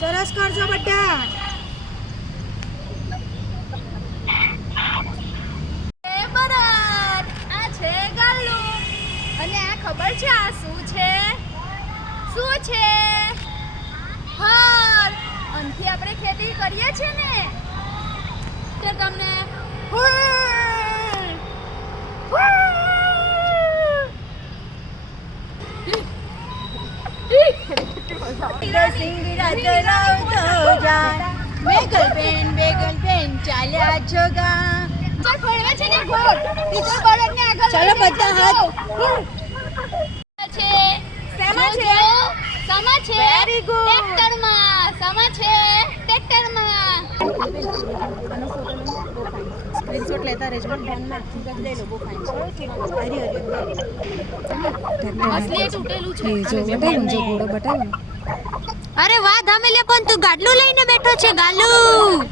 સરસ કરજો બધા ખબર છે આ શું છે? શું છે? હળ આનથી આપણે ખેતી કરીએ છીએ ને. તો તમને હળ, બેગલ બેગલ ચાલ્યા જગા. ચાલ છે બધા જજો. છે. શેમાં છે? જોજો. શામાં છે? Very good. ટ્રેક્ટરમાં. શામાં છે? ટ્રેક્ટરમાં. સ્ક્રીનશોટ લેતા રહેજો. ધ્યાનમાં લઈ લો બહુ ફાઇન છે. હરી હરી અસલી તૂટેલું છે. અરે વાહ ધમેલિયા પણ તું ગાડલું લઈને બેઠો છે ગાલું.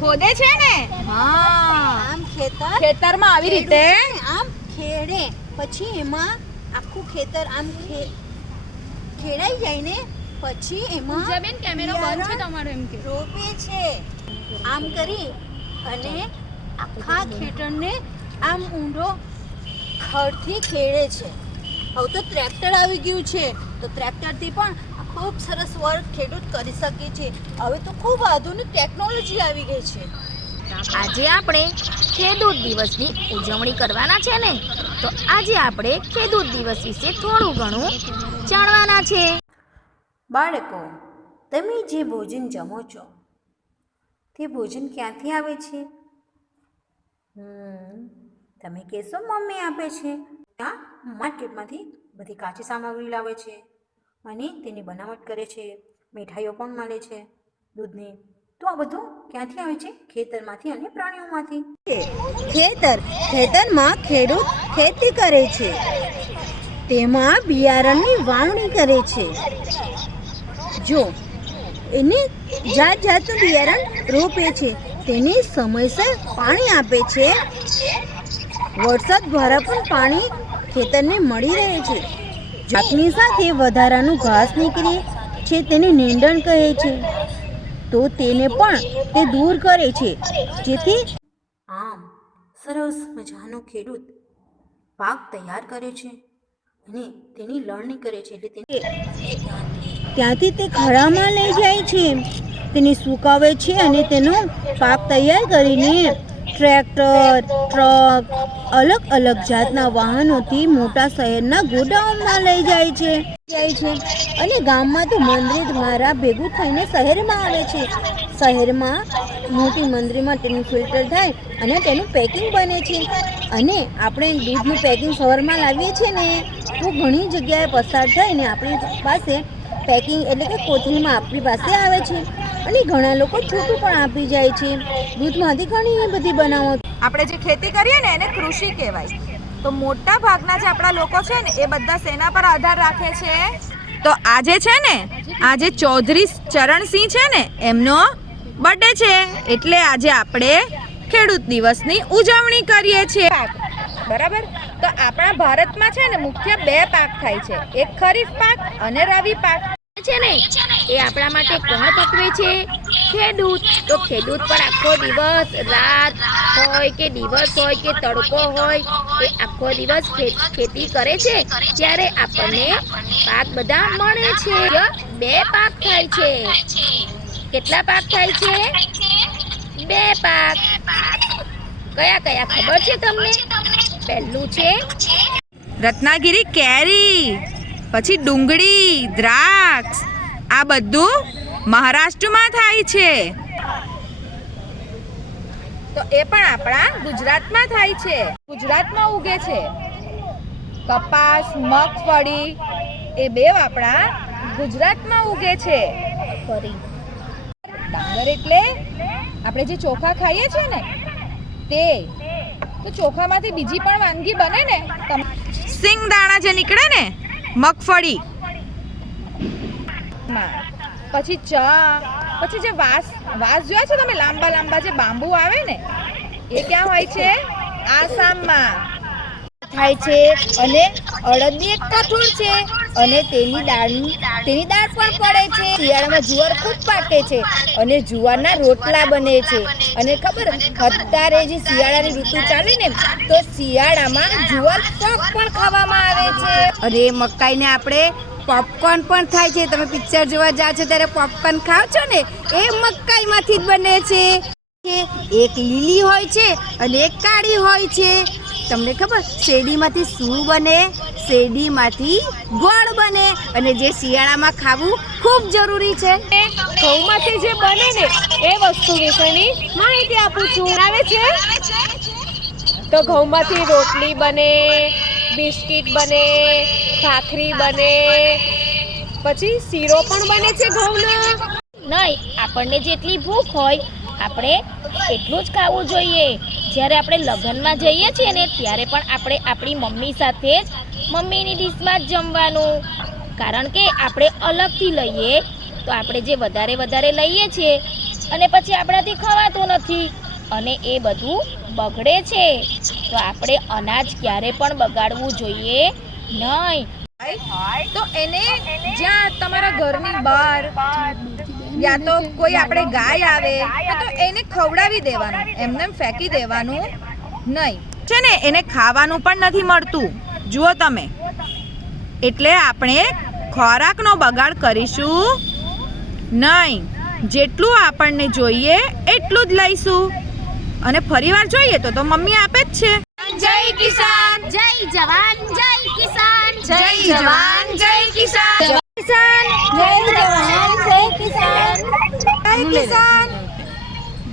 ખોદે છે ને? આમ ખેતર? ખેતરમાં આવી રીતે? આમ ખેડે. પછી એમાં આખું ખેતર આમ ખે- ખેડાઈ જાય ને? પછી એમાં જમીન કેમેરો બંધ છે તમારો એમ કે. રોપે છે. આમ કરી અને આખા ખેતરને આમ ઊંડો ખડથી ખેડે છે. હવે તો ટ્રેક્ટર આવી ગયું છે. તો ટ્રેક્ટરથી પણ ખૂબ સરસ વર્ક ખેડૂત કરી શકે છે. હવે તો ખૂબ આધુનિક ટેકનોલોજી આવી ગઈ છે. આજે આપણે ખેડૂત દિવસની ઉજવણી કરવાના છે ને? તો આજે આપણે ખેડૂત દિવસ વિશે થોડું ઘણું જાણવાના છે. બાળકો તમે જે ભોજન જમો છો તે ભોજન ક્યાંથી આવે છે? હમ, તમે કહેશો મમ્મી આપે છે. આ માર્કેટમાંથી બધી કાચી સામગ્રી લાવે છે અને તેની બનાવટ કરે છે, મીઠાઈઓ પણ મળે છે, દૂધની. તો આ બધું ક્યાંથી આવે છે? ખેતરમાંથી અને પ્રાણીઓમાંથી. ખેતર, ખેતરમાં ખેડૂત ખેતી કરે છે. તેમાં બિયારણની વાવણી કરે છે. જો એને જાત જાતનું બિયારણ રોપે છે, તેને સમયસર પાણી આપે છે. વરસાદ દ્વારા પણ પાણી ખેતરને મળી રહે છે. જાતની સાથે વધારાનું ઘાસ નીકળે છે તેને નીંદણ કહે છે. તો તેને પણ તે દૂર કરે છે. જેથી આમ સરસ મજાનો ખેડૂત પાક તૈયાર કરે છે અને તેની લણણી કરે છે એટલે તેને ત્યાંથી તે ખળામાં લઈ જાય છે. તેને સુકાવે છે અને તેનો પાક તૈયાર કરીને ટ્રેક્ટર, ટ્રક, અલગ અલગ જાતના વાહનોથી મોટા શહેરના ગોડાઉનમાં લઈ જાય છે. જાય છે. અને ગામમાં તો મંદિર દ્વારા ભેગું થઈને શહેરમાં આવે છે. શહેરમાં મોટી મંદિરમાં તેનું ફિલ્ટર થાય અને તેનું પેકિંગ બને છે. અને આપણે દૂધનું પેકિંગ શહેરમાં લાવીએ છીએ ને, તો ઘણી જગ્યાએ પસાર થઈને આપણી પાસે પેકિંગ એટલે કે કોથળીમાં આપણી પાસે આવે છે. અને ઘણા લોકો છૂટું પણ આપી જાય છે. દૂધમાંથી ઘણી બધી બનાવો આપણે જે ખેતી કરીએ ને એને કૃષિ કહેવાય. તો મોટા ભાગના જે આપણા લોકો છે ને, એ બધા સેના પર આધાર રાખે છે? તો આજે છે ને, આજે ચૌધરી ચરણસિંહ છે ને, એમનો બર્થડે છે. એટલે આજે આપણે ખેડૂત દિવસની ઉજવણી કરીએ છીએ. બરાબર? તો આપણા ભારતમાં છે ને, મુખ્ય બે પાક થાય છે. એક ખરીફ પાક અને રવિ પાક. છે ને? એ આપણા માટે કોણ પકવે છે. ખેડૂત. તો ખેડૂત પર આખો દિવસ રાત હોય કે દિવસ હોય કે તડકો હોય, એ આખો દિવસ ખેતી કરે છે, ત્યારે આપણને પાક બધા મળે છે. બે પાક થાય છે. કેટલા પાક થાય છે? બે પાક. કયા કયા ખબર છે તમને? પહેલું છે રત્નાગીરી કેરી. પછી ડુંગળી દ્રાક્ષ આ બધું મહારાષ્ટ્રમાં થાય છે. તો એ પણ આપણા ગુજરાતમાં થાય છે. ગુજરાતમાં ઉગે છે. કપાસ મગફળી એ બે આપણા ગુજરાતમાં ઉગે છે. ડાંગર એટલે આપણે જે ચોખા ખાઈએ છીએ ને તે. તો ચોખામાંથી બીજી પણ વાનગી બને ને સિંગ દાણા જે નીકળે ને મગફળી. પછી ચા. પછી જે વાસ વાસ જોયા છે તમે? લાંબા લાંબા જે બાંબુ આવે ને એ ક્યાં હોય છે? આસામમાં. થાય છે અને અડદની એક કઠોળ છે. અને તેની દાળ તેની દાળ પણ પડે છે. શિયાળામાં જુવાર ખૂબ પાકે છે અને જુવારના રોટલા બને છે. અને ખબર, અત્યારે જે શિયાળાની ઋતુ ચાલે ને, તો શિયાળામાં જુવાર પોપ પણ ખાવામાં આવે છે. અને મકાઈને આપણે પોપકોર્ન પણ થાય છે. તમે પિક્ચર જોવા જાઓ છો ત્યારે પોપકોર્ન ખાવ છો ને? એ મકાઈમાંથી જ બને છે. એક લીલી હોય છે અને એક કાળી હોય છે. તમને ખબર? શેરડીમાંથી શું બને શેરડીમાંથી ગોળ બને. અને જે શિયાળામાં ખાવું ખૂબ જરૂરી છે. ઘઉંમાંથી જે બને ને એ વસ્તુ વિશેની માહિતી આપું છું. આવે છે? તો ઘઉંમાંથી રોટલી બને બિસ્કિટ બને ભાખરી બને પછી શીરો પણ બને છે ઘઉંનો. નહીં આપણને જેટલી ભૂખ હોય આપણે એટલું જ ખાવું જોઈએ. જ્યારે આપણે લગ્નમાં જઈએ છીએ ને, ત્યારે પણ આપણે આપણી મમ્મી સાથે જ મમ્મીની ડીશમાં જ જમવાનું. કારણ કે આપણે અલગથી લઈએ, તો આપણે જે વધારે વધારે લઈએ છીએ, અને પછી આપણાથી ખવાતું નથી. અને એ બધું બગડે છે. તો આપણે અનાજ ક્યારે પણ બગાડવું જોઈએ નહીં. તો એને જ્યાં તમારા ઘરની બહાર યા તો કોઈ આપણે ગાય આવે તો એને ખવડાવી દેવાનું એમને ફેંકી દેવાનું નહીં. છે ને એને ખાવાનું પણ નથી મળતું. જુઓ તમે. એટલે આપણે ખોરાકનો બગાડ કરીશું નહીં. જેટલું આપણને જોઈએ એટલું જ લઈશું. અને ફરીવાર જોઈએ તો તો મમ્મી આપે જ છે. જય કિસાન જય જવાન જય કિસાન. જય જવાન જય કિસાન. કિસાન જય જવાન જય કિસાન જય કિસાન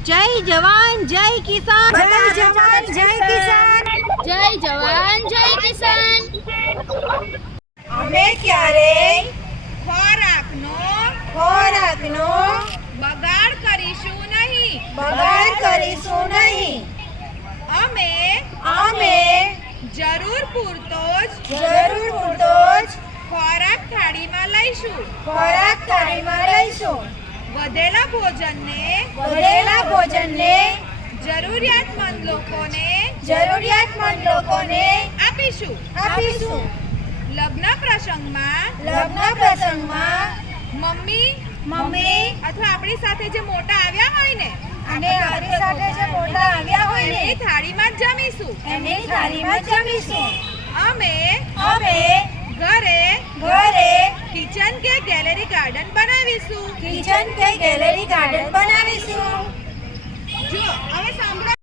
જય જવાન જય કિસાન જય જવાન જય કિસાન જય જવાન જય કિસાન અમે ક્યારેય ખોરાકનો ખોરાકનો બગાડ કરીશું નહીં બગાડ કરીશું નહીં અમે અમે જરૂર પૂરતો જ જરૂર પૂરતો જ ખોરાક થાળીમાં લઈશું. ખોરાક થાળીમાં લઈશું. વધેલા ભોજનને વધેલા ભોજનને જરૂરિયાતમંદ લોકોને જરૂરિયાતમંદ લોકોને આપીશું. આપીશું. લગ્ન પ્રસંગમાં લગ્ન પ્રસંગમાં મમ્મી મમ્મી અથવા આપણી સાથે જે મોટા આવ્યા હોય ને અને આપણી સાથે જે મોટા આવ્યા હોય ને એ થાળીમાં જ જમીશું. એની થાળીમાં જમીશું. અમે અમે ઘરે ઘરે કિચન કે ગેલેરી ગાર્ડન બનાવીશું? કિચન કે ગેલેરી ગાર્ડન બનાવીશું? જો હવે સાંભળો.